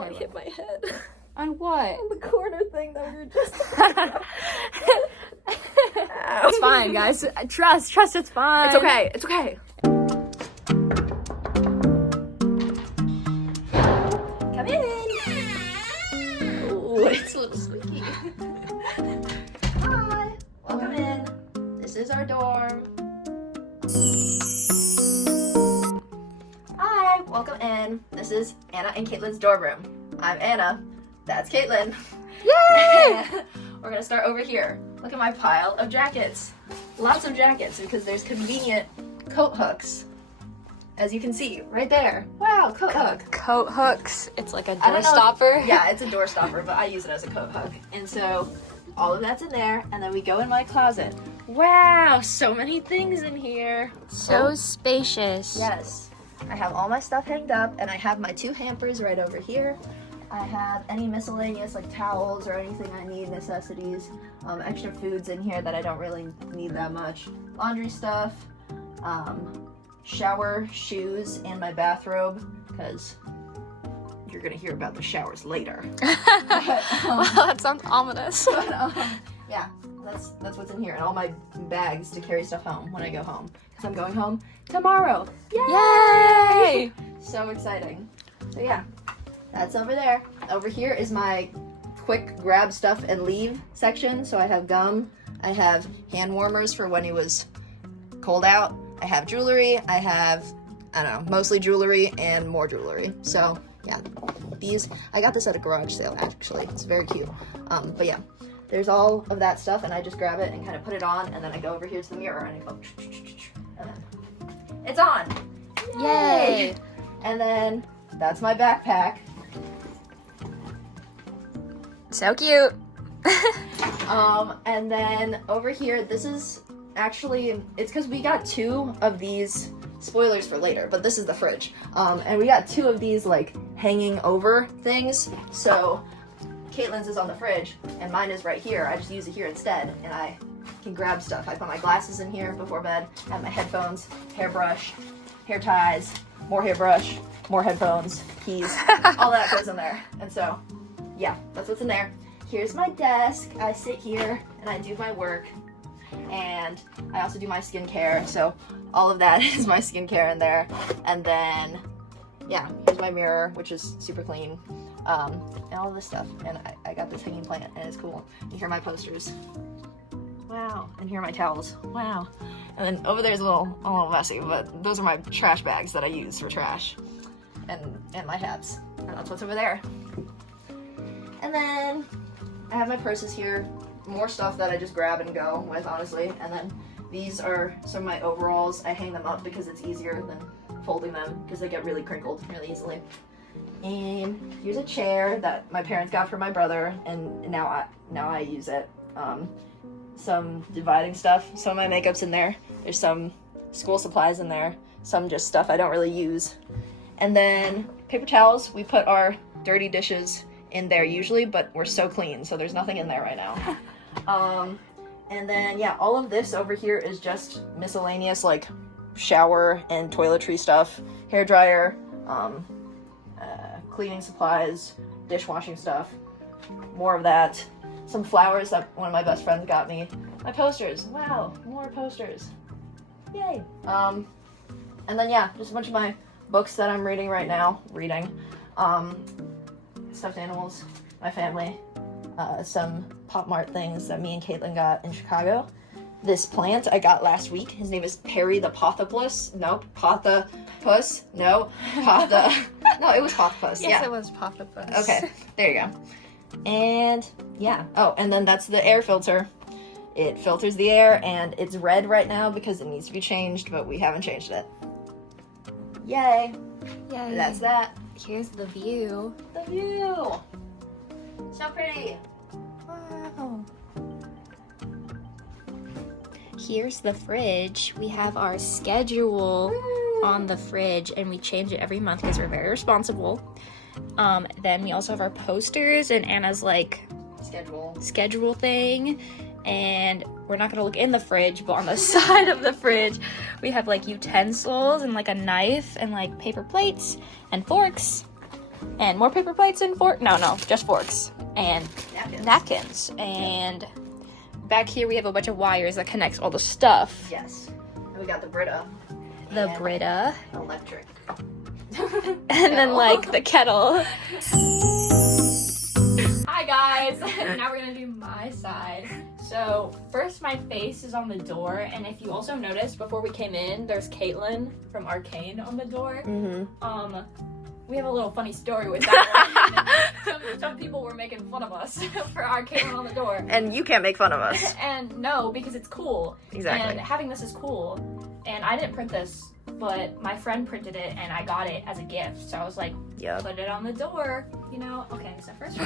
I hit my head. On what? On the corner thing that we were just It's fine, guys. Trust, it's fine. It's okay, it's okay. Come in. Oh, it's a little squeaky. Hi, welcome in. This is our dorm. Hi, welcome in. This is Anna and Caitlyn's dorm room. I'm Anna. That's Caitlyn. Yay! We're gonna start over here. Look at my pile of jackets. Lots of jackets because there's convenient coat hooks. As you can see, right there. Wow, coat hook. Coat hooks. It's like a I door don't know stopper. Yeah, it's a door stopper, but I use it as a coat hook. And so all of that's in there, and then we go in my closet. Wow, so many things in here. So spacious. Yes. I have all my stuff hanged up, and I have my 2 hampers right over here. I have any miscellaneous like towels or anything I need, necessities, extra foods in here that I don't really need that much. Laundry stuff, shower, shoes, and my bathrobe, because you're gonna hear about the showers later. Wow, that sounds ominous. Yeah, that's what's in here, and all my bags to carry stuff home when I go home, because I'm going home tomorrow. Yay! So exciting. So yeah, that's over there. Over here is my quick grab stuff and leave section. So I have gum, I have hand warmers for when it was cold out, I have jewelry, I have, I don't know, mostly jewelry and more jewelry. So yeah, these, I got this at a garage sale actually. It's very cute. But yeah, there's all of that stuff, and I just grab it and kind of put it on, and then I go over here to the mirror and I go, and then it's on. Yay! And then that's my backpack. So cute. And then over here, this is actually, it's because we got 2 of these, spoilers for later, but this is the fridge. And we got 2 of these like hanging over things. So Caitlyn's is on the fridge and mine is right here. I just use it here instead, and I can grab stuff. I put my glasses in here before bed, I have my headphones, hairbrush, hair ties, more hairbrush, more headphones, keys, all that goes in there. And so yeah, that's what's in there. Here's my desk. I sit here and I do my work, and I also do my skincare. So all of that is my skincare in there. And then yeah, here's my mirror, which is super clean, and all of this stuff. And I got this hanging plant, and it's cool. And here are my posters. Wow. And here are my towels. Wow. And then over there is a little messy, but those are my trash bags that I use for trash, and my hats. And that's what's over there. And then I have my purses here, more stuff that I just grab and go with, honestly. And then these are some of my overalls. I hang them up because it's easier than folding them, because they get really crinkled really easily. And here's a chair that my parents got for my brother, and now I use it. Some dividing stuff. Some of my makeup's in there. There's some school supplies in there. Some just stuff I don't really use. And then paper towels. We put our dirty dishes in there usually, but we're so clean, so there's nothing in there right now. And then yeah, all of this over here is just miscellaneous like shower and toiletry stuff, hair dryer, cleaning supplies, dishwashing stuff, more of that, some flowers that one of my best friends got me, my posters, wow, more posters, yay. And then yeah, just a bunch of my books that I'm reading right now, stuffed animals, my family, some Pop Mart things that me and Caitlyn got in Chicago. This plant I got last week. His name is Perry the Pothopus. Nope, Pothopus. No, No, it was Pothopus. Yes, yeah. it was Pothopus. Okay, there you go. And yeah. Oh, and then that's the air filter. It filters the air, and it's red right now because it needs to be changed, but we haven't changed it. Yay. Yay. That's that. Here's the view. The view. So pretty. Wow. Here's the fridge. We have our schedule on the fridge, and we change it every month because we're very responsible. Then we also have our posters and Anna's like schedule thing, and we're not gonna look in the fridge, but on the side of the fridge we have like utensils and like a knife and like paper plates and forks And more paper plates and forks. No, just forks. And napkins. And back here we have a bunch of wires that connects all the stuff. Yes. And we got the Brita. The Brita. Electric. And then like the kettle. Hi guys! Now we're gonna do my side. So first my face is on the door, and if you also noticed before we came in, there's Caitlyn from Arcane on the door. We have a little funny story with that one. Some people were making fun of us for our Caitlyn on the door. And you can't make fun of us. And no, because it's cool. Exactly. And having this is cool. And I didn't print this, but my friend printed it, and I got it as a gift. So I was like, put it on the door, you know? Okay, so first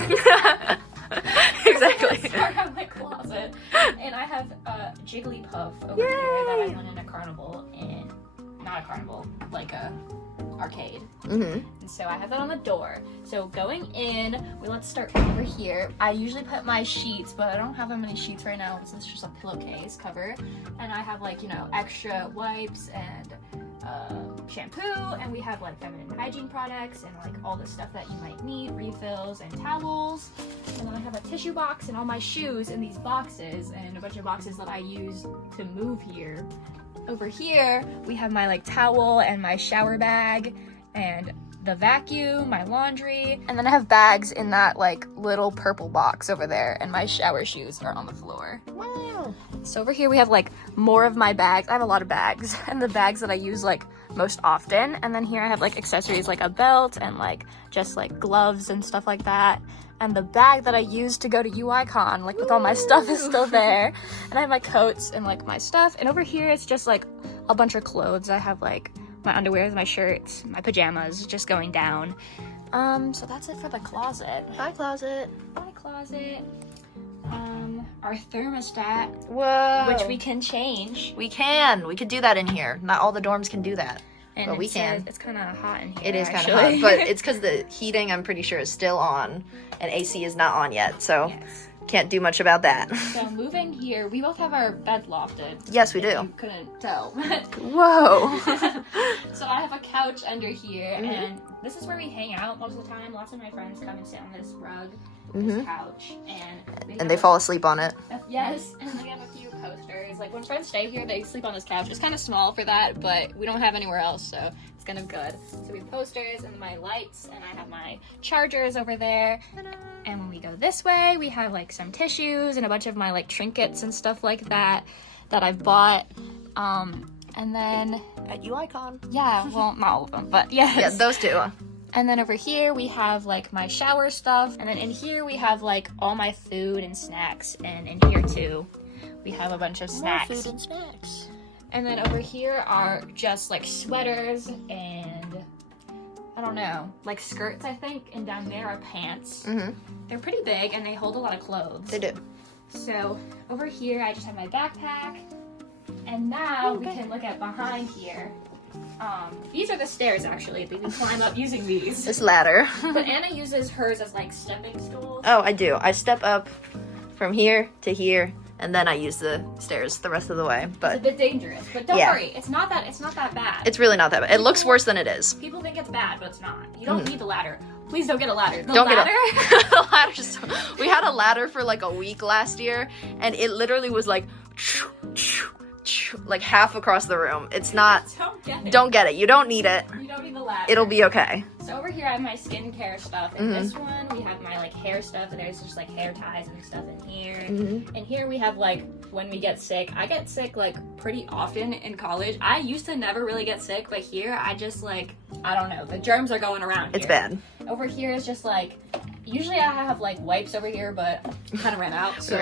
exactly. Start out my closet. And I have a Jigglypuff over here that I won in a carnival, and not a carnival, like a arcade. And so I have that on the door. So going in, let's start over here. I usually put my sheets, but I don't have that many sheets right now since it's just a pillowcase cover. And I have like, you know, extra wipes and shampoo, and we have like feminine hygiene products and like all the stuff that you might need, refills and towels. And then I have a tissue box and all my shoes in these boxes, and a bunch of boxes that I use to move here. Over here, we have my like towel and my shower bag and the vacuum, my laundry. And then I have bags in that like little purple box over there, and my shower shoes are on the floor. Wow. So over here we have like more of my bags. I have a lot of bags, and the bags that I use like most often. And then here I have like accessories like a belt and like just like gloves and stuff like that. And the bag that I used to go to UICon, like with all my stuff, is still there. And I have my coats and like my stuff. And over here it's just like a bunch of clothes. I have like my underwear, my shirts, my pajamas just going down. So that's it for the closet. Hi, closet. My closet. Our thermostat. Whoa. Which we can change. We can. We could do that in here. Not all the dorms can do that. And but we can. It's kind of hot in here. It is kind of hot, but it's because the heating, I'm pretty sure, is still on, and AC is not on yet, so can't do much about that. So moving here, we both have our bed lofted. Yes, we do. You couldn't tell. Whoa. So I have a couch under here, and this is where we hang out most of the time. Lots of my friends come and sit on this rug, this couch, and they fall asleep on it. Yes, and we have a few posters. Like when friends stay here, they sleep on this couch. It's kind of small for that, but we don't have anywhere else, so it's kind of good. So we have posters and my lights, and I have my chargers over there. And when we go this way, we have like some tissues and a bunch of my like trinkets and stuff like that I've bought. And then at UICon. Yeah, well, not all of them, but yes. Yeah, those two. And then over here we have like my shower stuff, and then in here we have like all my food and snacks, and in here too we have a bunch of snacks. More food and snacks. And then over here are just like sweaters and I don't know, like skirts I think, and down there are pants. They're pretty big and they hold a lot of clothes. They do. So over here I just have my backpack, and now we can look at behind here. These are the stairs actually. We can climb up using these. This ladder. But Anna uses hers as like stepping stools. Oh, I do. I step up from here to here, and then I use the stairs the rest of the way. But it's a bit dangerous. But don't worry, it's not that bad. It's really not that bad. It looks worse than it is. People think it's bad, but it's not. You don't need the ladder. Please don't get a ladder. Get a ladder. We had a ladder for like a week last year, and it literally was like half across the room. It's not. Don't get it. You don't need it. You don't need the ladder. It'll be okay. So over here I have my skincare stuff. In this one we have my like hair stuff, and there's just like hair ties and stuff in here. And here we have like when we get sick. I get sick like pretty often in college. I used to never really get sick, but here I just like, I don't know, the germs are going around here. It's bad. Over here is just like, usually I have like wipes over here, but kind of ran out. So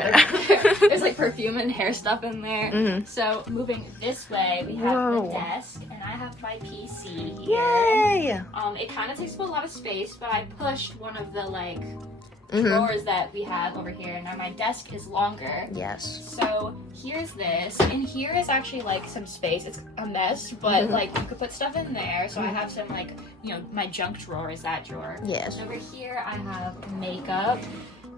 there's like perfume and hair stuff in there. So moving this way, we have the desk, and I have my PC here. Yay! It kind of takes up a lot of space, but I pushed one of the like drawers that we have over here, and now my desk is longer. Yes. So here's this, and here is actually like some space. It's a mess, but like you could put stuff in there. So I have some like, you know, my junk drawer is that drawer. Yes. And over here I have makeup.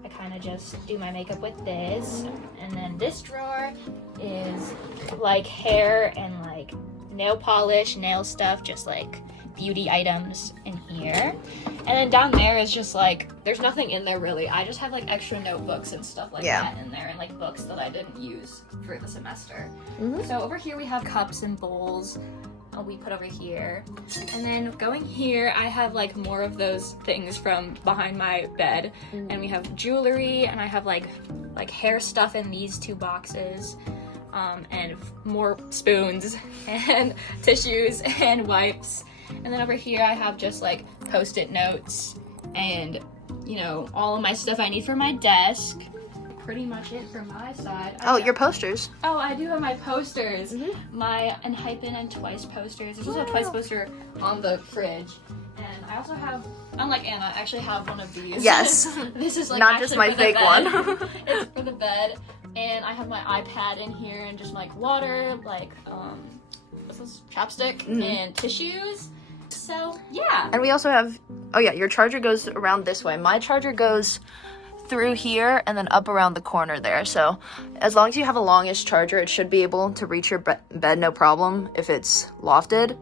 I kind of just do my makeup with this, and then this drawer is like hair and like nail polish, nail stuff, just like beauty items in here. And then down there is just like, there's nothing in there really. I just have like extra notebooks and stuff like that in there, and like books that I didn't use for the semester. So over here we have cups and bowls. We put over here, and then going here I have like more of those things from behind my bed, and we have jewelry, and I have like hair stuff in these 2 boxes, and more spoons and tissues and wipes. And then over here I have just like post-it notes and, you know, all of my stuff I need for my desk. Pretty much it from my side. Your posters. Oh, I do have my posters. My Enhypen and Twice posters. There's also a Twice poster on the fridge. And I also have, unlike Anna, I actually have one of these. Yes. This is like not just my fake one. It's for the bed. And I have my iPad in here and just like water, like what's this? Chapstick and tissues. So yeah. And we also have, your charger goes around this way. My charger goes through here and then up around the corner there. So as long as you have a longish charger, it should be able to reach your bed no problem if it's lofted.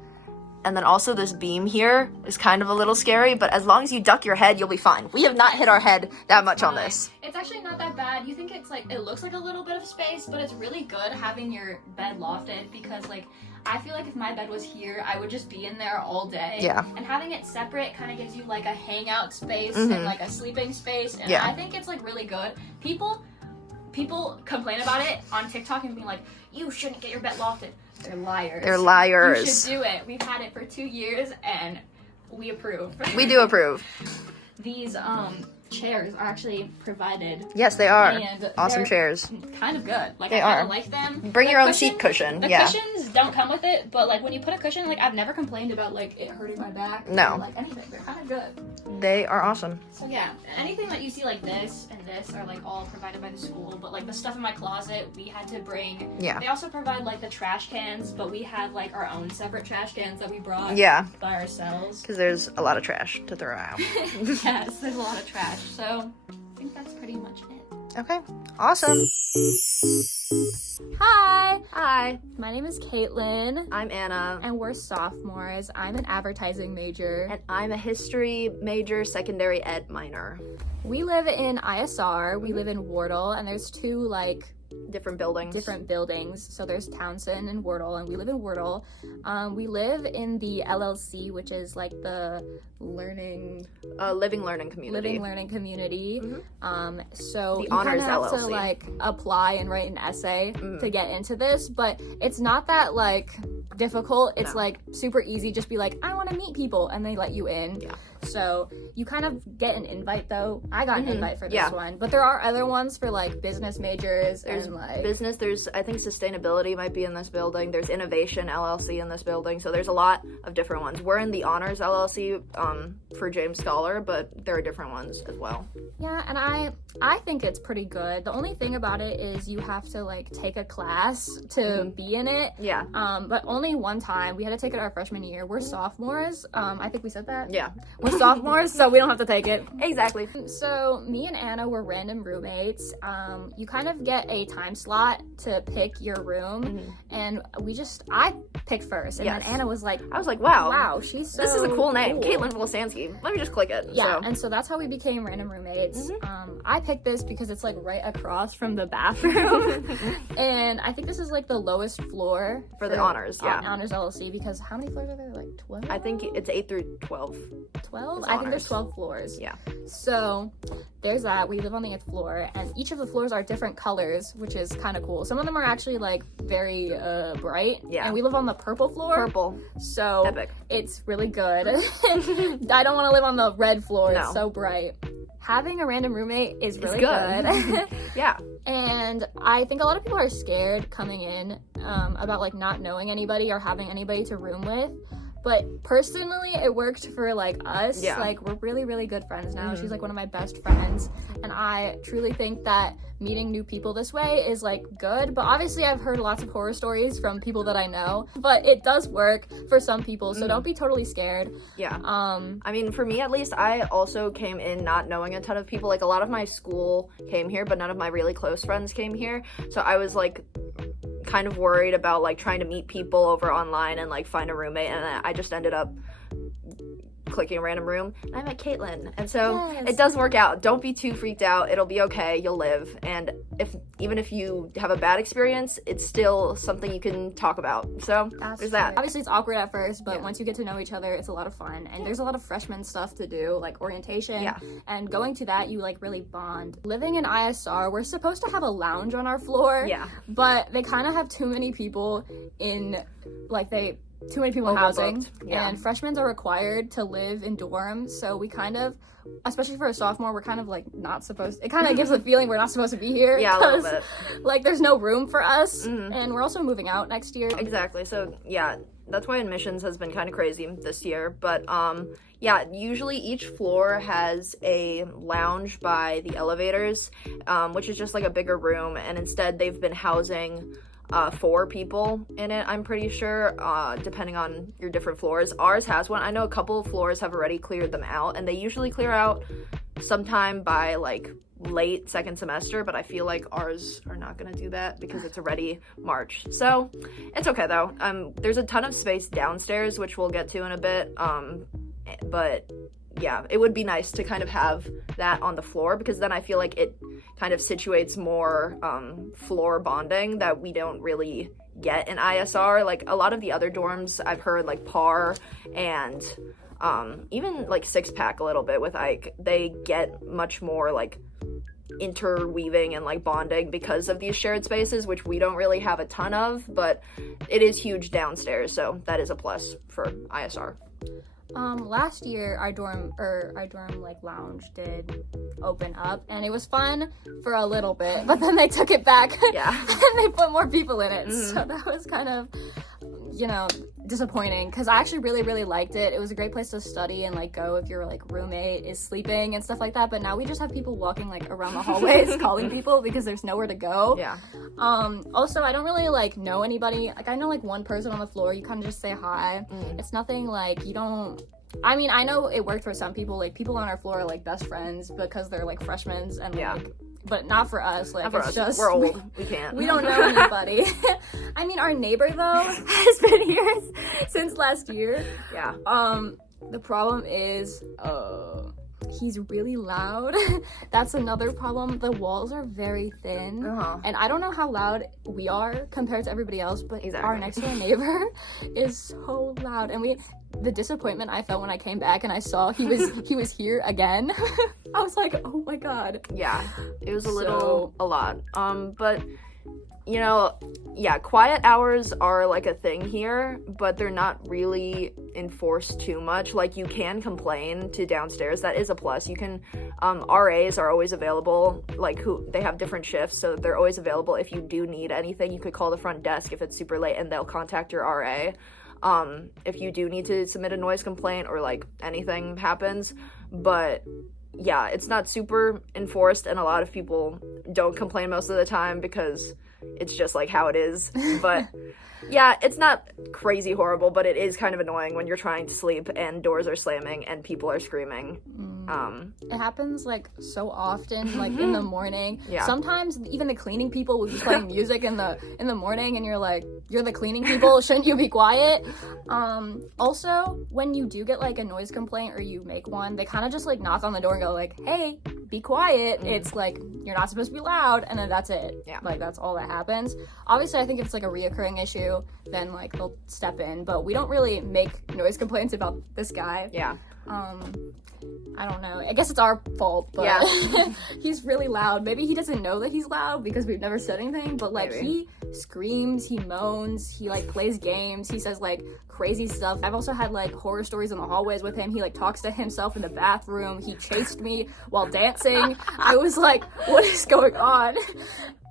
And then also this beam here is kind of a little scary, but as long as you duck your head, you'll be fine. We have not hit our head that much on this. It's actually not that bad. You think it's like, it looks like a little bit of space, but it's really good having your bed lofted, because like, I feel like if my bed was here, I would just be in there all day. Yeah. And having it separate kind of gives you like a hangout space and like a sleeping space. And I think it's like really good. People complain about it on TikTok and being like, you shouldn't get your bed lofted. They're liars. They're liars. You should do it. We've had it for 2 years and we approve. We do approve. These chairs are actually provided. Yes, they are. And awesome chairs. Kind of good. Like, they I are. kind of like them. Bring the your own seat cushion. The cushions don't come with it, but like when you put a cushion, like I've never complained about like it hurting my back. No. Or, like anything. They're kind of good. They are awesome. So yeah, anything that you see like this and this are like all provided by the school, but like the stuff in my closet we had to bring. Yeah. They also provide like the trash cans, but we have like our own separate trash cans that we brought by ourselves. Because there's a lot of trash to throw out. Yes, there's a lot of trash. So I think that's pretty much it. Okay, awesome. Hi, my name is Caitlyn. I'm Anna. And we're sophomores. I'm an advertising major. And I'm a history major, secondary ed minor. We live in ISR. We live in Wardall, and there's 2 like different buildings. So there's Townsend and Wardall, and we live in Wardall. We live in the LLC, which is like the living learning community. So the you honors kind of have LLC. to like apply and write an essay to get into this, but it's not that like difficult. It's like super easy. Just be like, I want to meet people, and they let you in. So you kind of get an invite though. I got an invite for this one, but there are other ones for like business majors. There's like business. There's, I think, sustainability might be in this building. There's innovation LLC in this building. So there's a lot of different ones. We're in the honors LLC for James Scholar, but there are different ones as well. Yeah, and I think it's pretty good. The only thing about it is you have to like take a class to be in it. Yeah. But only one time. We had to take it our freshman year. We're sophomores. I think we said that. Yeah. We're sophomores, so we don't have to take it. Exactly. So me and Anna were random roommates. You kind of get a time slot to pick your room, and I picked first, and then Anna was like, I was like, wow, she's so this is a cool name, cool. Caitlyn Volsansky. Let me just click it. Yeah, and so that's how we became random roommates. I picked this because it's like right across from the bathroom, and I think this is like the lowest floor for the honors. Honors LLC, because how many floors are there? Like 12? I think it's 8 through 12. 12? I think there's 12 floors. Yeah. So there's that. We live on the 8th floor, and each of the floors are different colors, which is kind of cool. Some of them are actually like very bright. Yeah. And we live on the purple floor. Purple. So epic. It's really good. I don't want to live on the red floor. No. It's so bright. Having a random roommate is really good. Yeah. And I think a lot of people are scared coming in about like not knowing anybody or having anybody to room with. But personally, it worked for like us. Yeah. Like we're really, really good friends now. She's like one of my best friends. And I truly think that meeting new people this way is like good. But obviously I've heard lots of horror stories from people that I know. But it does work for some people. So don't be totally scared. Yeah. I mean, for me at least, I also came in not knowing a ton of people. Like a lot of my school came here, but none of my really close friends came here. So I was like kind of worried about like trying to meet people over online and like find a roommate, and I just ended up clicking a random room, and I met Caitlyn. And so Yes. it does work out. Don't be too freaked out. It'll be okay. You'll live. And even if you have a bad experience, it's still something you can talk about. So there's that. Obviously, it's awkward at first, but once you get to know each other, it's a lot of fun. And there's a lot of freshman stuff to do, like orientation. Yeah. And going to that, you like really bond. Living in ISR, we're supposed to have a lounge on our floor. Yeah. But they kind of have too many people in, like, too many people in housing. Yeah. And freshmen are required to live in dorms. So we kind of, especially for a sophomore, we're kind of like not supposed, it kind of gives the feeling we're not supposed to be here. Yeah, a little bit. Like, there's no room for us. And we're also moving out next year. Exactly. So yeah, that's why admissions has been kind of crazy this year. But yeah, usually each floor has a lounge by the elevators, which is just like a bigger room, and instead they've been housing 4 people in it, I'm pretty sure, depending on your different floors. Ours has one. I know a couple of floors have already cleared them out, and they usually clear out sometime by like late second semester, but I feel like ours are not gonna do that because it's already March. So it's okay though. There's a ton of space downstairs, which we'll get to in a bit, but yeah, it would be nice to kind of have that on the floor, because then I feel like it kind of situates more floor bonding that we don't really get in ISR. Like a lot of the other dorms I've heard, like PAR and even like Six Pack a little bit with Ike, they get much more like interweaving and like bonding because of these shared spaces, which we don't really have a ton of, but it is huge downstairs, so that is a plus for ISR. Last year our dorm like lounge did open up, and it was fun for a little bit, but then they took it back. Yeah. And they put more people in it. So that was kind of, disappointing, because I actually really liked it. It was a great place to study and like go if your like roommate is sleeping and stuff like that. But now we just have people walking like around the hallways calling people because there's nowhere to go. Yeah. Also, I don't really like know anybody. Like I know like one person on the floor. You kind of just say hi. It's nothing like you don't. I mean, I know it worked for some people. Like people on our floor are like best friends because they're like freshmen and like. But not for us. Like, it's just we're old. We can't. We don't know anybody. I mean, our neighbor though has been here since last year. Yeah. The problem is, he's really loud. That's another problem. The walls are very thin, and I don't know how loud we are compared to everybody else. But our next door neighbor is so loud, and the disappointment I felt when I came back and I saw he was here again. I was like, oh my god. Yeah, it was a lot. But quiet hours are like a thing here, but they're not really enforced too much. Like you can complain to downstairs. That is a plus. You can, RAs are always available, like they have different shifts, so they're always available. If you do need anything, you could call the front desk if it's super late and they'll contact your RA. If you do need to submit a noise complaint or like anything happens, but yeah, it's not super enforced, and a lot of people don't complain most of the time because it's just like how it is. But yeah, it's not crazy horrible, but it is kind of annoying when you're trying to sleep and doors are slamming and people are screaming. It happens like so often, like in the morning. Yeah. Sometimes even the cleaning people will be playing music in the morning, and you're like, you're the cleaning people, shouldn't you be quiet? Also, when you do get like a noise complaint or you make one, they kind of just like knock on the door and go like, hey, be quiet. It's like, you're not supposed to be loud, and then that's it. Yeah. Like that's all that happens. Obviously, I think if it's like a reoccurring issue, then like they'll step in, but we don't really make noise complaints about this guy. Yeah. I don't know. I guess it's our fault, but yeah. He's really loud. Maybe he doesn't know that he's loud because we've never said anything, but like he screams, he moans, he like plays games, he says like crazy stuff. I've also had like horror stories in the hallways with him. He like talks to himself in the bathroom. He chased me while dancing. I was like, what is going on?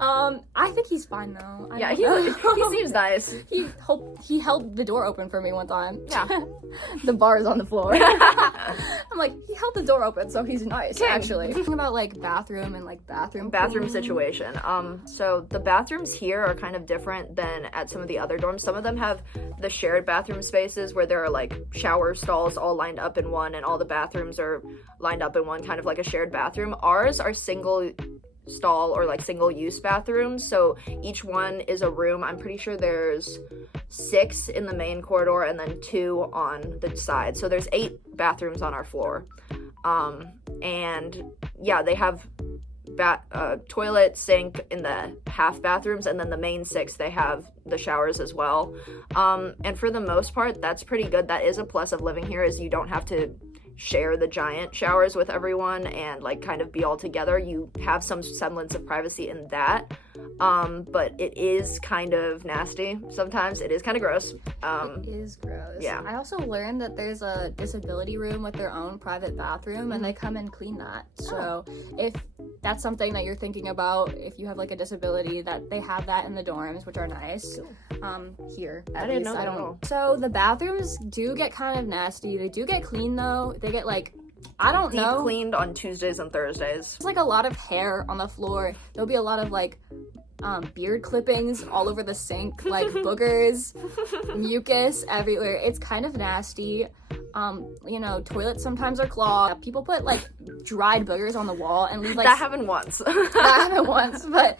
I think he's fine though. He seems nice. He held the door open for me one time. Yeah. The bar is on the floor. I'm like, he held the door open, so he's nice, actually. Talking about like bathroom and like bathroom situation. So the bathrooms here are kind of different than at some of the other dorms. Some of them have the shared bathroom spaces where there are like shower stalls all lined up in one, and all the bathrooms are lined up in one, kind of like a shared bathroom. Ours are single stall or like single use bathrooms, so each one is a room. I'm pretty sure there's 6 in the main corridor and then 2 on the side. So there's 8 bathrooms on our floor. And yeah, they have toilet, sink in the half bathrooms, and then the main 6, they have the showers as well. And for the most part, that's pretty good. That is a plus of living here, is you don't have to share the giant showers with everyone and like kind of be all together. You have some semblance of privacy in that, but it is kind of nasty sometimes. It is kind of gross. It is gross. Yeah. I also learned that there's a disability room with their own private bathroom, and they come and clean that. So if that's something that you're thinking about, if you have like a disability, that they have that in the dorms, which are nice. Here at didn't least. know that at all. So the bathrooms do get kind of nasty. They do get clean though. They get like, I don't Deep know, cleaned on Tuesdays and Thursdays. there's like a lot of hair on the floor. There'll be a lot of like beard clippings all over the sink, like boogers, mucus everywhere. It's kind of nasty. You know, toilets sometimes are clogged. People put like dried boogers on the wall and leave like That happened once. that happened once, but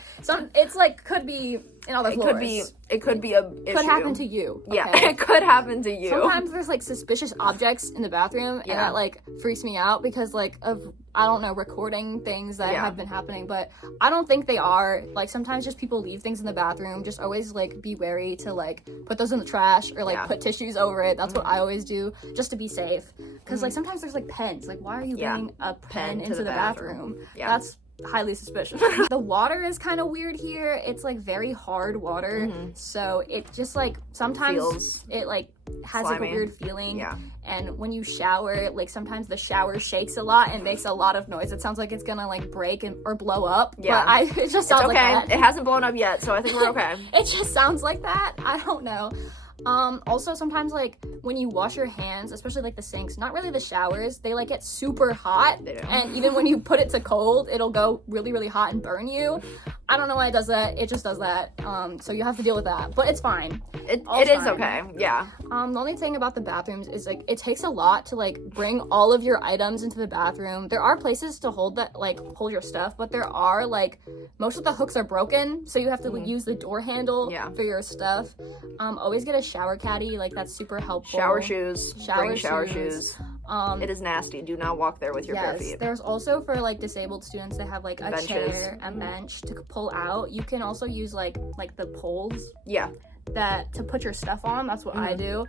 it's like could be in all the floors. It could be a issue. Could happen to you. Yeah, okay? it could happen to you. Sometimes there's like suspicious objects in the bathroom, and that like freaks me out because like of, I don't know, recording things that have been happening, but I don't think they are. Like sometimes just people leave things in the bathroom. Just always like be wary to like put those in the trash or like put tissues over it. That's what I always do, just to be safe. Because like sometimes there's like pens. Like why are you bringing a pen into the bathroom? Yeah. That's highly suspicious. The water is kind of weird here. It's like very hard water, so it just like sometimes it like has like a slimy. weird feeling. Yeah. And when you shower, like sometimes the shower shakes a lot and makes a lot of noise. It sounds like it's gonna like break or blow up. Yeah. But it just sounds It's okay. like that. It hasn't blown up yet, so I think we're okay. It just sounds like that. I don't know. Also sometimes like when you wash your hands, especially like the sinks, not really the showers, they like get super hot. They do. And even when you put it to cold, it'll go really, really hot and burn you. I don't know why it does that. It just does that. So you have to deal with that, but it's fine. It All's is fine. okay. Yeah. The only thing about the bathrooms is like it takes a lot to like bring all of your items into the bathroom. There are places to hold your stuff, but there are like most of the hooks are broken, so you have to use the door handle for your stuff. Always get a shower caddy, like that's super helpful. Shower shoes. Bring shower shoes. It is nasty. Do not walk there with your bare feet. There's also for like disabled students, they have like a Benches. chair, a bench to pull out. You can also use like the poles. Yeah. That to put your stuff on. That's what I do.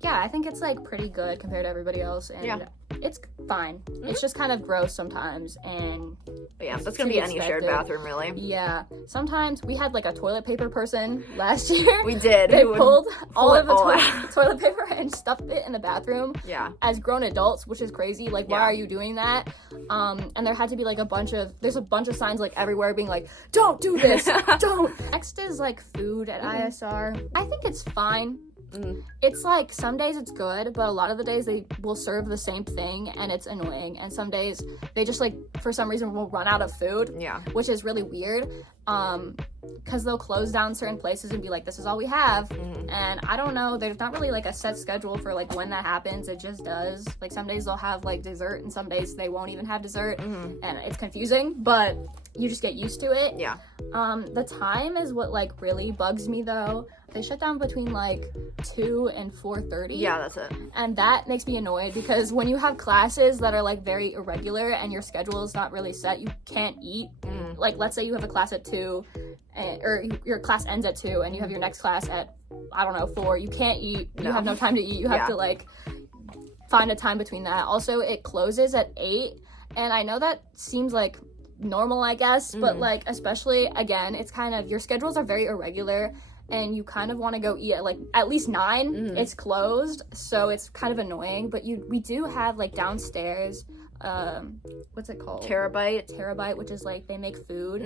Yeah, I think it's like pretty good compared to everybody else, and it's fine. It's just kind of gross sometimes, and But yeah, that's gonna be any shared bathroom, really. yeah. Sometimes we had like a toilet paper person last year. We did. They We would pulled all of the pull it. toilet paper and stuffed it in the bathroom. Yeah. As grown adults, which is crazy. Like, why are you doing that? And there had to be like there's a bunch of signs like everywhere being like, don't do this, don't. Next is like food at ISR. I think it's fine. It's like some days it's good, but a lot of the days they will serve the same thing and it's annoying, and some days they just like for some reason will run out of food, which is really weird, because they'll close down certain places and be like, this is all we have, and I don't know, there's not really like a set schedule for like when that happens. It just does. Like some days they'll have like dessert and some days they won't even have dessert, and it's confusing, but you just get used to it. The time is what like really bugs me though. They shut down between like 2 and 4:30. Yeah, that's it. And that makes me annoyed because when you have classes that are like very irregular and your schedule is not really set, you can't eat. Like let's say you have a class at 2, or your class ends at 2 and you have your next class at, I don't know, 4. You can't eat. You have no time to eat. You have to like find a time between that. Also, it closes at 8, and I know that seems like normal, I guess, but like especially again, it's kind of, your schedules are very irregular and you kind of want to go eat at like at least 9. It's closed, so it's kind of annoying. But we do have like downstairs, what's it called? Terabyte, which is like they make food.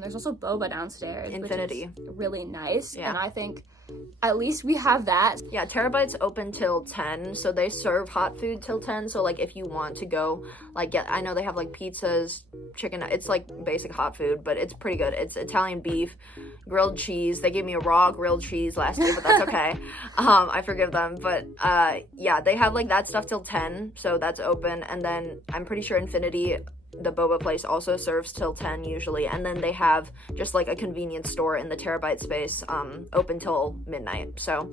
There's also boba downstairs, Infinity, which is really nice, and I think at least we have that. Yeah, Terabyte's open till 10, so they serve hot food till 10. So like if you want to go like I know they have like pizzas, chicken, it's like basic hot food, but it's pretty good. It's Italian beef, grilled cheese. They gave me a raw grilled cheese last year, but that's okay. I forgive them. But yeah, they have like that stuff till 10, so that's open. And then I'm pretty sure Infinity the boba place also serves till 10 usually, and then they have just like a convenience store in the terabyte space open till midnight. So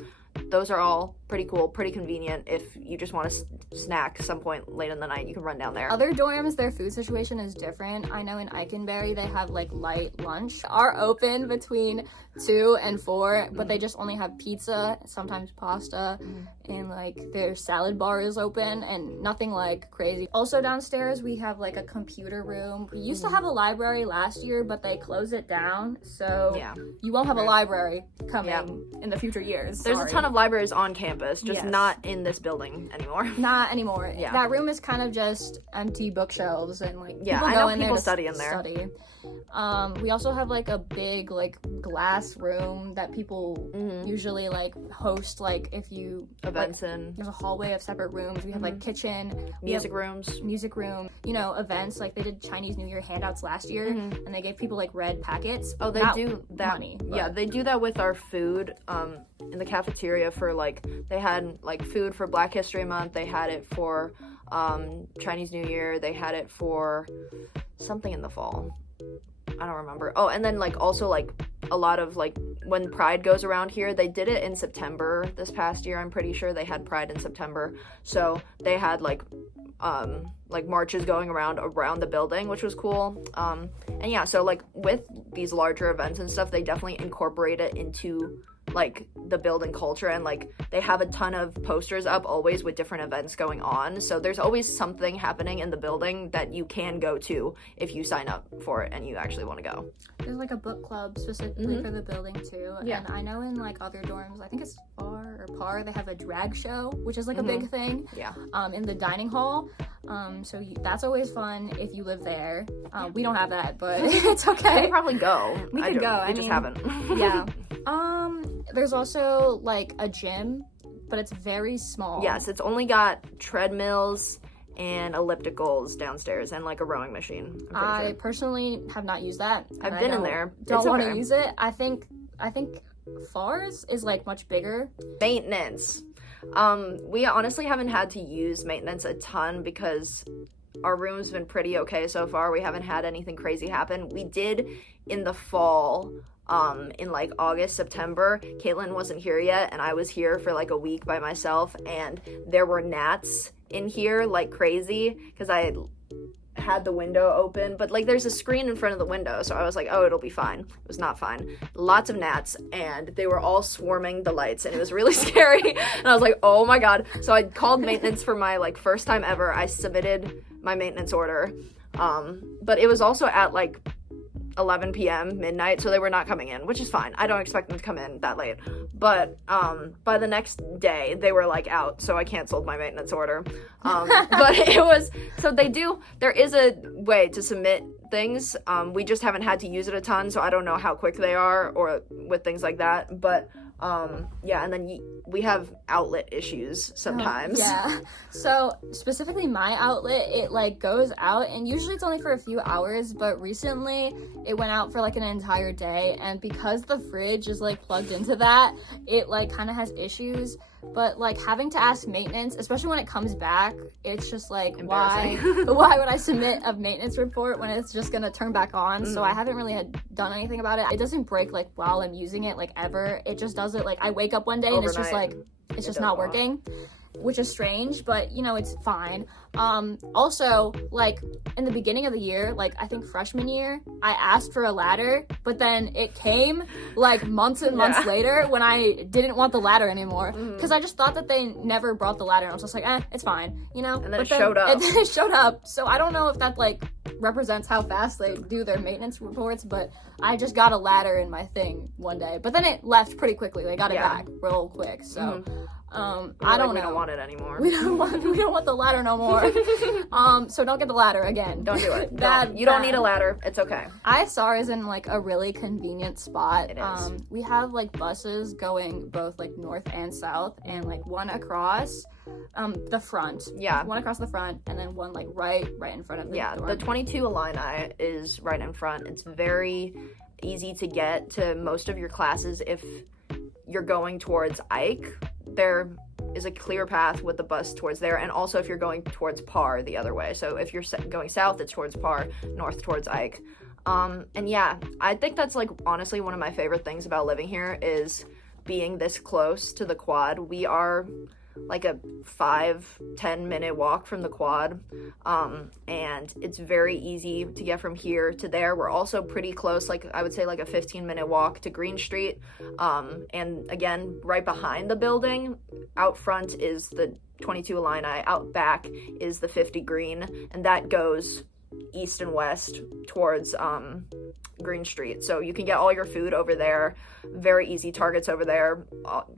those are all pretty cool, pretty convenient. If you just want to snack some point late in the night, you can run down there. Other dorms, their food situation is different. I know in Eikenberry they have like light lunch. Are open between 2 and 4, but they just only have pizza, sometimes pasta, and like their salad bar is open and nothing like crazy. Also downstairs we have like a computer room. We used to have a library last year, but they closed it down, so you won't have a library coming in the future years. There's a ton of libraries on campus, just not in this building anymore. Not anymore. That room is kind of just empty bookshelves and like people I go know in people there to study in there. We also have like a big like glass room that people usually like host, like if you events like, in. There's a hallway of separate rooms. We have like kitchen, music room, you know, events. Like they did Chinese New Year handouts last year, and they gave people like red packets. Oh, they Not do that. Money, yeah, they do that with our food in the cafeteria. For like, they had like food for Black History Month, they had it for Chinese New Year, they had it for something in the fall, I don't remember. Oh, and then like also like a lot of like when Pride goes around here, they did it in September this past year. I'm pretty sure they had Pride in September, so they had like marches going around the building, which was cool. And yeah, so like with these larger events and stuff, they definitely incorporate it into like the building culture, and like they have a ton of posters up always with different events going on, so there's always something happening in the building that you can go to if you sign up for it and you actually want to go. There's like a book club specifically for the building too. And I know in like other dorms, I think it's FAR or PAR, they have a drag show, which is like a big thing in the dining hall. So that's always fun if you live there. We don't have that, but it's okay. We could probably go. We could go. We just haven't. Yeah. There's also like a gym, but it's very small. Yes, it's only got treadmills and ellipticals downstairs and like a rowing machine. I personally have not used that. I've been in there. Don't want to use it. I think FARS is like much bigger. Maintenance. We honestly haven't had to use maintenance a ton because our room's been pretty okay so far. We haven't had anything crazy happen. We did in the fall, in like August, September. Caitlyn wasn't here yet, and I was here for like a week by myself, and there were gnats in here like crazy because I had the window open, but like there's a screen in front of the window, so I was like, oh, it'll be fine. It was not fine. Lots of gnats, and they were all swarming the lights, and it was really scary. And I was like, oh my god. So I called maintenance for my like first time ever. I submitted my maintenance order, but it was also at like 11 p.m. midnight, so they were not coming in, which is fine. I don't expect them to come in that late, but by the next day they were like out, so I canceled my maintenance order. But it was, so there is a way to submit things. We just haven't had to use it a ton, so I don't know how quick they are or with things like that, but yeah, and then we have outlet issues sometimes. So specifically my outlet, it like goes out, and usually it's only for a few hours, but recently it went out for like an entire day, and because the fridge is like plugged into that, it like kind of has issues. But like having to ask maintenance, especially when it comes back, it's just like, why would I submit a maintenance report when it's just gonna turn back on? So I haven't really done anything about it. It doesn't break like while I'm using it, like ever. It just does it like I wake up one day and it's just like it's just not working, which is strange, but you know, it's fine. Also, like in the beginning of the year, like I think freshman year, I asked for a ladder, but then it came like months and months later when I didn't want the ladder anymore, because I just thought that they never brought the ladder, and I was just like, it's fine, you know. And then showed up. And then it showed up. So I don't know if that like represents how fast they do their maintenance reports, but I just got a ladder in my thing one day, but then it left pretty quickly. They got it back real quick. So I don't know. We don't want it anymore. We don't want the ladder no more. So don't get the ladder again. Don't do it. You don't need a ladder. It's okay. ISR is in like a really convenient spot. It is. We have like buses going both like north and south, and like one across the front. Yeah. One across the front, and then one like right in front of the dorm. The 22 Illini is right in front. It's very easy to get to most of your classes if you're going towards Ike. They're is a clear path with the bus towards there, and also if you're going towards Parr the other way. So if you're going south, it's towards Parr, north towards Ike. And yeah, I think that's like honestly one of my favorite things about living here is being this close to the quad. We are like a 5-10 minute walk from the quad, and it's very easy to get from here to there. We're also pretty close, like I would say like a 15-minute walk to Green Street, and again, right behind the building out front is the 22 Illini, out back is the 50 Green, and that goes east and west towards Green Street. So you can get all your food over there, very easy Targets over there,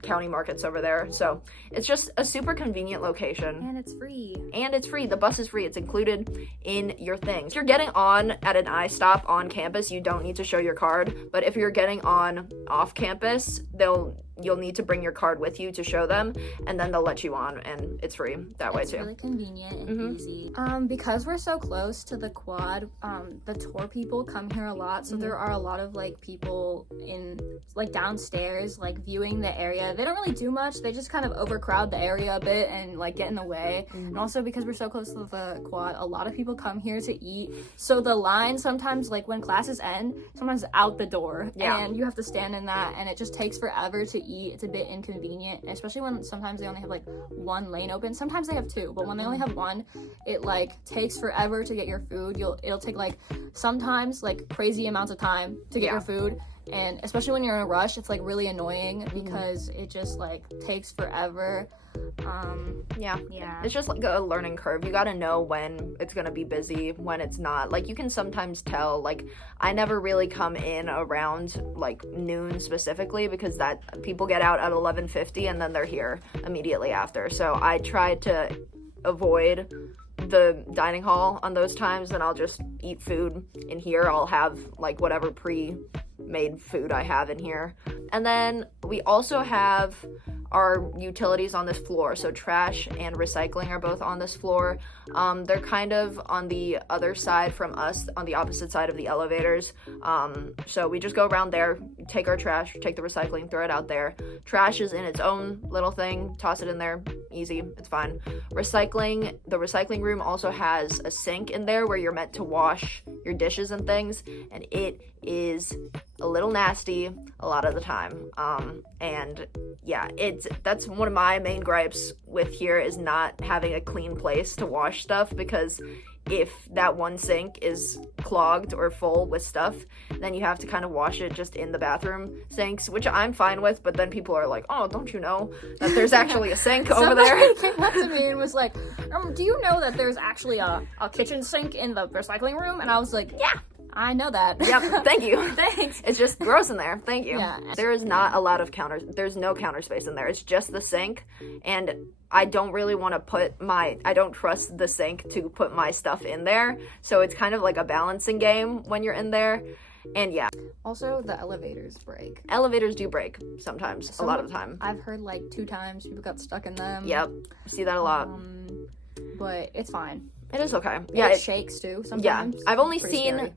county markets over there. So it's just a super convenient location. And it's free. The bus is free. It's included in your things. If you're getting on at an I stop on campus, you don't need to show your card. But if you're getting on off campus, you'll need to bring your card with you to show them, and then they'll let you on, and it's free that way too. It's really convenient and easy. Because we're so close to the quad, the tour people come here a lot, so there are a lot of like people in like downstairs like viewing the area. They don't really do much, they just kind of overcrowd the area a bit and like get in the way. And also because we're so close to the quad, a lot of people come here to eat, so the line sometimes, like when classes end, sometimes out the door, and you have to stand in that, and it just takes forever to eat. It's a bit inconvenient, especially when sometimes they only have like one lane open. Sometimes they have two, but when they only have one, it like takes forever to get your food. It'll take like sometimes like crazy amounts of time to get your food, and especially when you're in a rush, it's like really annoying because it just like takes forever. It's just like a learning curve. You gotta know when it's gonna be busy, when it's not. Like you can sometimes tell. Like I never really come in around like noon specifically because that people get out at 11:50 and then they're here immediately after. So I try to avoid the dining hall on those times, and I'll just eat food in here. I'll have like whatever pre-made food I have in here. And then we also have our utilities on this floor, so trash and recycling are both on this floor. They're kind of on the other side from us, on the opposite side of the elevators. So we just go around there, take our trash, take the recycling, throw it out there. Trash is in its own little thing, toss it in there, easy, it's fine. The recycling room also has a sink in there where you're meant to wash your dishes and things, and it is a little nasty a lot of the time. And yeah, that's one of my main gripes with here is not having a clean place to wash stuff, because if that one sink is clogged or full with stuff, then you have to kind of wash it just in the bathroom sinks, which I'm fine with, but then people are like, oh, don't you know that there's actually a sink over there? Somebody came up to me and was like, do you know that there's actually a kitchen sink in the recycling room? And I was like, yeah, I know that. Yep, thank you. Thanks. It's just gross in there. Thank you. Yeah. There is not a lot of there's no counter space in there. It's just the sink, and I don't really want to I don't trust the sink to put my stuff in there. So it's kind of like a balancing game when you're in there. And yeah. Also, the elevators break. Elevators do break sometimes, a lot of the time. I've heard like 2 times people got stuck in them. Yep. See that a lot. But it's fine. It is okay. Yeah. It shakes too sometimes. Yeah. I've only seen scary.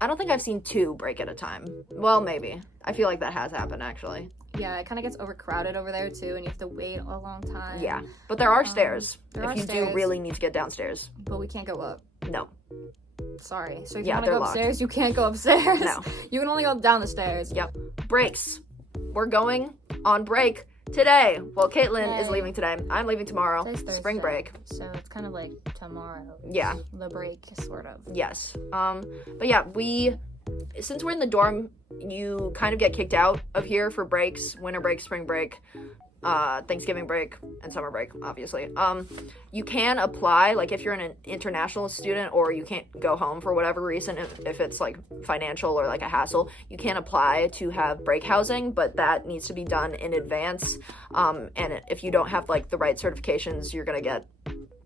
I don't think I've seen 2 break at a time. Well, maybe. I feel like that has happened actually. Yeah, it kind of gets overcrowded over there too, and you have to wait a long time. Yeah, but there are stairs if you stairs, do really need to get downstairs. But we can't go up. No. Sorry. So if Yeah, you want to they're go upstairs, you can't go upstairs. No. You can only go down the stairs. Yep. Breaks. We're going on break today. Well, Caitlyn is leaving today. I'm leaving tomorrow. Today's Spring Thursday, break. So it's kind of like tomorrow. Yeah. The break, sort of. Yes. But yeah, since we're in the dorm, you kind of get kicked out of here for breaks, winter break, spring break, Thanksgiving break, and summer break, obviously. You can apply, like if you're an international student or you can't go home for whatever reason, if it's like financial or like a hassle, you can apply to have break housing, but that needs to be done in advance. And if you don't have like the right certifications, you're gonna get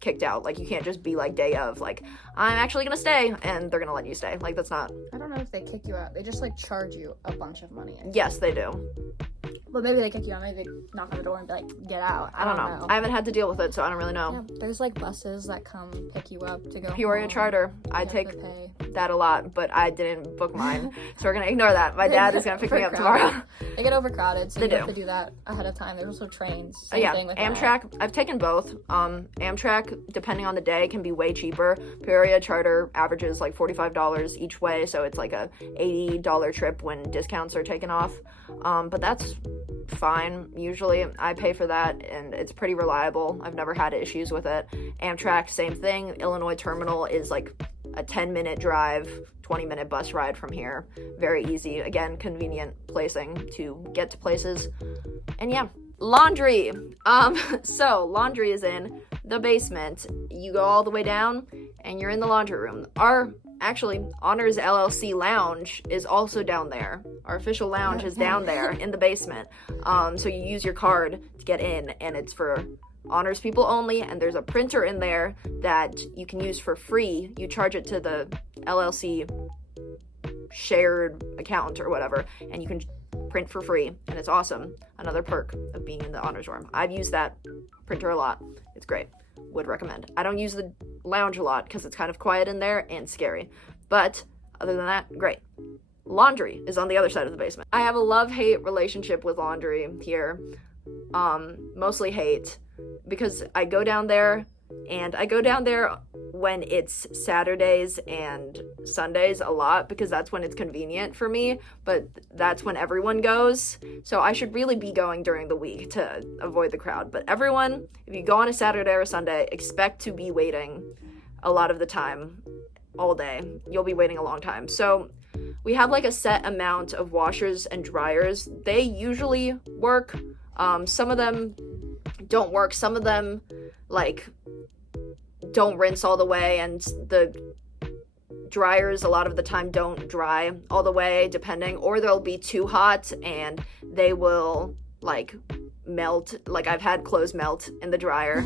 kicked out. Like you can't just be like day of like, I'm actually gonna stay, and they're gonna let you stay. Like that's not. I don't know if they kick you out. They just like charge you a bunch of money. Yes, they do. But maybe they kick you out. Maybe they knock on the door and be like, get out. I don't know. I haven't had to deal with it, so I don't really know. Yeah, there's like buses that come pick you up to go Peoria home. Charter. I take that a lot, but I didn't book mine. So we're going to ignore that. My dad is going to pick me up tomorrow. They get overcrowded, so you have to do that ahead of time. There's also trains. Same Yeah, thing with Amtrak. I've taken both. Amtrak, depending on the day, can be way cheaper. Peoria Charter averages like $45 each way, so it's like a $80 trip when discounts are taken off. But that's fine. Usually I pay for that, and it's pretty reliable. I've never had issues with it. Amtrak, same thing. Illinois Terminal is like a 10-minute drive, 20-minute bus ride from here. Very easy. Again, convenient placing to get to places. And yeah, laundry. So laundry is in the basement. You go all the way down and you're in the laundry room. Our Honors LLC lounge is also down there. Our official lounge is down there in the basement. So you use your card to get in, and it's for Honors people only, and there's a printer in there that you can use for free. You charge it to the LLC shared account or whatever, and you can print for free, and it's awesome. Another perk of being in the Honors dorm. I've used that printer a lot. It's great. Would recommend. I don't use the lounge a lot because it's kind of quiet in there and scary, but other than that, great. Laundry is on the other side of the basement. I have a love-hate relationship with laundry here. Mostly hate, because I go down there when it's Saturdays and Sundays a lot, because that's when it's convenient for me, but that's when everyone goes. So I should really be going during the week to avoid the crowd. But everyone, if you go on a Saturday or Sunday, expect to be waiting a lot of the time, all day. You'll be waiting a long time. So we have like a set amount of washers and dryers. They usually work. Some of them don't work. Some of them like don't rinse all the way, and the dryers a lot of the time don't dry all the way, depending, or they'll be too hot and they will like melt. Like I've had clothes melt in the dryer.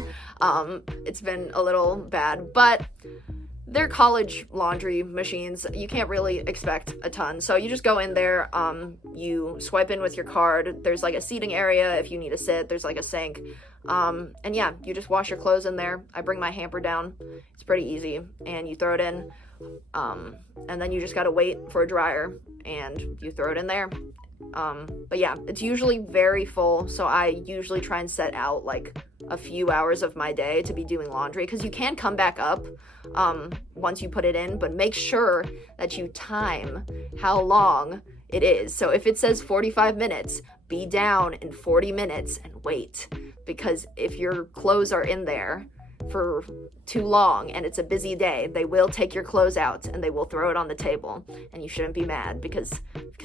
It's been a little bad, but they're college laundry machines. You can't really expect a ton. So you just go in there, you swipe in with your card. There's like a seating area if you need to sit. There's like a sink. And yeah, you just wash your clothes in there. I bring my hamper down. It's pretty easy. And you throw it in. And then you just gotta wait for a dryer and you throw it in there. But yeah, it's usually very full. So I usually try and set out like a few hours of my day to be doing laundry, because you can come back up once you put it in, but make sure that you time how long it is. So if it says 45 minutes, be down in 40 minutes and wait, because if your clothes are in there for too long and it's a busy day, they will take your clothes out and they will throw it on the table, and you shouldn't be mad because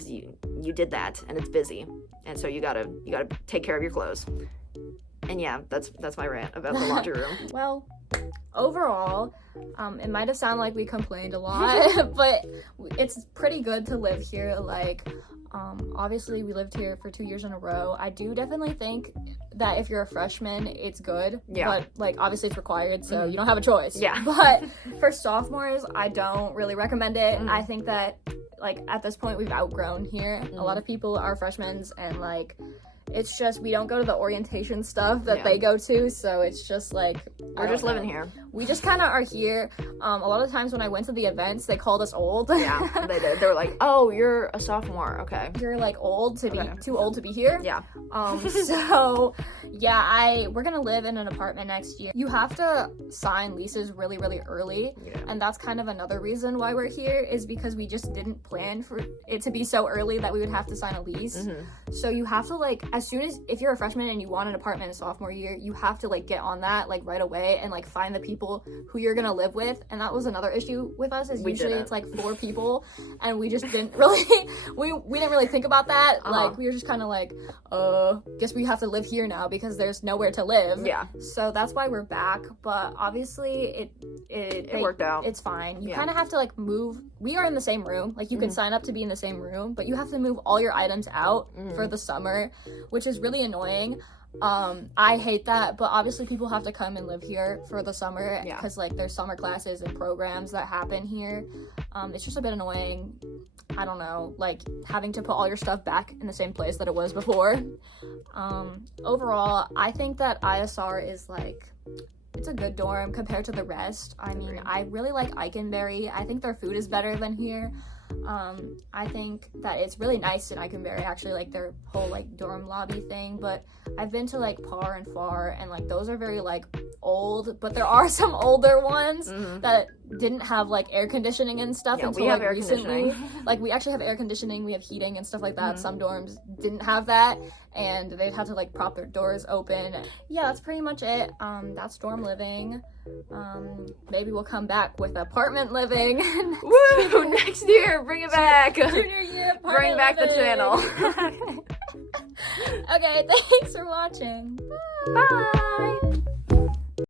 you did that and it's busy, and so you gotta take care of your clothes. And yeah, that's my rant about the laundry room. Well, overall, it might have sounded like we complained a lot, but it's pretty good to live here. Like, obviously we lived here for 2 years in a row. I do definitely think that if you're a freshman, it's good. Yeah. But like, obviously it's required, so you don't have a choice. Yeah. But for sophomores, I don't really recommend it. I think that like at this point we've outgrown here. A lot of people are freshmen, and like, it's just, we don't go to the orientation stuff that they go to, so it's just like, we're just living here. We just kind of are here. A lot of times when I went to the events, they called us old. Yeah, they did. They were like, oh, you're a sophomore, okay. You're like old to be, too old to be here. Yeah. So, yeah, we're gonna live in an apartment next year. You have to sign leases really, really early, and that's kind of another reason why we're here, is because we just didn't plan for it to be so early that we would have to sign a lease. So you have to like, as soon as, if you're a freshman and you want an apartment in sophomore year, you have to like get on that like right away and like find the people who you're gonna live with. And that was another issue with us, is usually it's like 4 people, and we just didn't really we didn't really think about that. Like, we were just kind of like, guess we have to live here now because there's nowhere to live. Yeah. So that's why we're back. But obviously it worked out. It's fine. You kind of have to like move. We are in the same room. Like, you can sign up to be in the same room, but you have to move all your items out for the summer, which is really annoying. I hate that, but obviously people have to come and live here for the summer Yeah. because like there's summer classes and programs that happen here. It's just a bit annoying. I don't know, like having to put all your stuff back in the same place that it was before. Overall, I think that ISR is like, it's a good dorm compared to the rest. I mean, I really like Eikenberry. I think their food is better than here. I think that it's really nice in Eikenberry, actually, like their whole like dorm lobby thing, but I've been to like Par and Far, and like those are very like old, but there are some older ones that didn't have like air conditioning and stuff until we have like air recently. conditioning. Like we actually have air conditioning, we have heating and stuff like that. Some dorms didn't have that, and they'd have to like prop their doors open. Yeah, that's pretty much it. That's dorm living. Maybe we'll come back with apartment living. Woo! Next year, bring it back. Junior year apartment Bring back the living. channel. Okay, thanks for watching. Bye.